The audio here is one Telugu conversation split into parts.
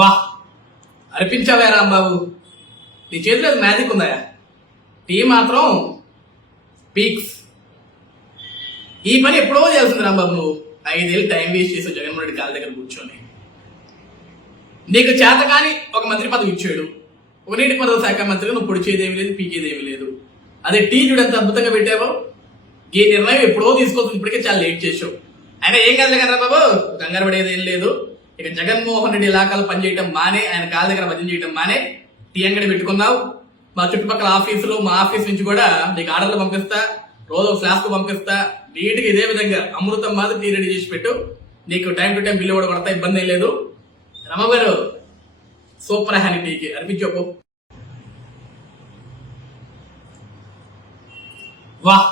వాహ్, అనిపించావా రాంబాబు? నీ చేతిలో మ్యాజిక్ ఉందా? టీ మాత్రం పీక్స్. ఈ పని ఎప్పుడో చేయాల్సింది రాంబాబు. నువ్వు 5 ఏళ్ళు టైం వేస్ట్ చేసావు జగన్మోహన్ రెడ్డి కాళ్ళ దగ్గర కూర్చొని. నీకు చేత కానీ ఒక మంత్రి పదవి ఇచ్చాడు. ఒక నీటిపారుదల శాఖ మంత్రిగా నువ్వు పొడిచేదేమీ లేదు, పీకేదేమీ లేదు. అదే టీ చూడు ఎంత అద్భుతంగా పెట్టావో. ఈ నిర్ణయం ఎప్పుడో తీసుకోవచ్చు, ఇప్పటికే చాలా లేట్ చేసావు. ఆయన ఏం కాదు కదా బాబు, కంగారు పడేది ఏం లేదు. ఇక జగన్మోహన్ రెడ్డి ఇలాకాలు పనిచేయటం మానే, ఆయన కాళ్ళ దగ్గర భజన చేయటం మానే, టీ అంగడి పెట్టుకున్నావు. మా చుట్టుపక్కల ఆఫీసులు, మా ఆఫీస్ నుంచి కూడా నీకు ఆర్డర్లు పంపిస్తా, రోజు ఫ్లాస్క్ పంపిస్తా. నీటికి ఇదే విధంగా అమృతం మాత్రం టీ రెడీ చేసి పెట్టు. నీకు టైం టు టైం బిల్లు కూడా పడతా, ఇబ్బంది ఏం లేదు. రమ గారు సూపర్ హ్యానీ టీకి అనిపించు. వాహ్,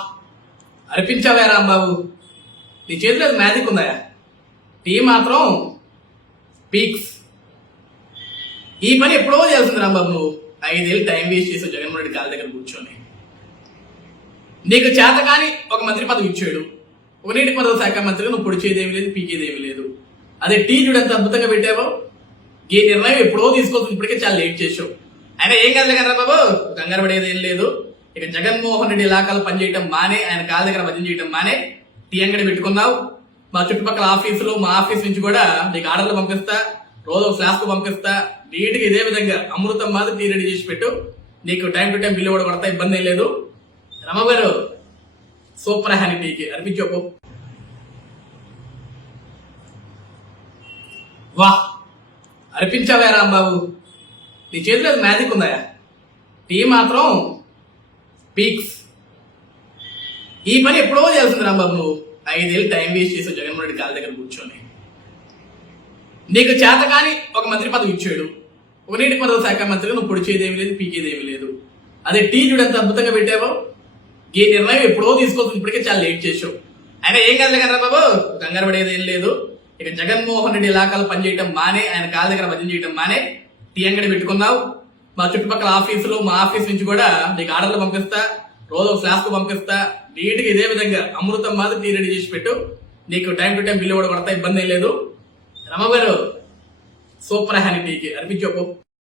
అనిపించావా రాంబాబు? నీ చేతిలో మ్యాజిక్ ఉందా? టీ మాత్రం పీక్స్. ఈ పని ఎప్పుడో చేయాల్సింది రాంబాబు. నువ్వు 5 ఏళ్ళు టైం వేస్ట్ చేసావు జగన్మోహన్ రెడ్డి కాళ్ళ దగ్గర కూర్చొని. నీకు చేత కానీ ఒక మంత్రి పదవి ఇచ్చాడు. ఒక నీటిపారుదల శాఖ మంత్రిగా నువ్వు పొడిచేదేమీ లేదు, పీకేదేమీ లేదు. అదే టీ చూడు ఎంత అద్భుతంగా పెట్టావో. ఈ నిర్ణయం ఎప్పుడో తీసుకోవచ్చు, ఇప్పటికే చాలా లేట్ చేసావు. ఆయన ఏం కాదు కదా బాబు, కంగారు పడేది ఏం లేదు. ఇక జగన్మోహన్ రెడ్డి ఇలాకాలు పనిచేయటం మానే, ఆయన కాళ్ళ దగ్గర భజన చేయటం మానే, టీ అంగడి పెట్టుకున్నావు. మా చుట్టుపక్కల ఆఫీసులు, మా ఆఫీస్ నుంచి కూడా నీకు ఆర్డర్లు పంపిస్తా, రోజు ఫ్లాస్క్ పంపిస్తా. నీటికి ఇదే విధంగా అమృతం మాత్రం టీ రెడీ చేసి పెట్టు. నీకు టైం టు టైం బిల్లు కూడా పడతా, ఇబ్బంది ఏం లేదు. రమ గారు సూపర్ హ్యానీ టీకి అనిపించు. వాహ్, అనిపించావా రాంబాబు? నీ చేతిలో మ్యాజిక్ ఉందా? టీ మాత్రం పీక్స్. ఈ పని ఎప్పుడో చేయాల్సింది రాంబాబు. నువ్వు 5 ఏళ్ళు టైం వేస్ట్ చేసావు జగన్మోహన్ రెడ్డి కాళ్ళ దగ్గర కూర్చొని. నీకు చేత కానీ ఒక మంత్రి పదవి ఇచ్చాడు. ఒక నీటిపారుదల శాఖ మంత్రిగా నువ్వు పొడిచేదేమీ లేదు, పీకేదేమీ లేదు. అదే టీ చూడు ఎంత అద్భుతంగా పెట్టావో. ఈ నిర్ణయం ఎప్పుడో తీసుకోవచ్చు, ఇప్పటికే చాలా లేట్ చేసావు. ఆయన ఏం కాదు కదా బాబు, కంగారు పడేది ఏం లేదు. ఇక జగన్మోహన్ రెడ్డి ఇలాకాలు పనిచేయటం మానే, ఆయన కాళ్ళ దగ్గర భజన చేయటం మానే, టీ అంగడి పెట్టుకున్నావు. మా చుట్టుపక్కల ఆఫీసులు, మా ఆఫీస్ నుంచి కూడా నీకు ఆర్డర్లు పంపిస్తా, రోజు ఫ్లాస్క్ పంపిస్తా. నీటికి ఇదే విధంగా అమృతం మాత్రం టీ రెడీ చేసి పెట్టు. నీకు టైం టు టైం బిల్లు కూడా పడతా, ఇబ్బంది ఏం లేదు. రమ గారు సూపర్ హ్యానీ టీకి అనిపించు.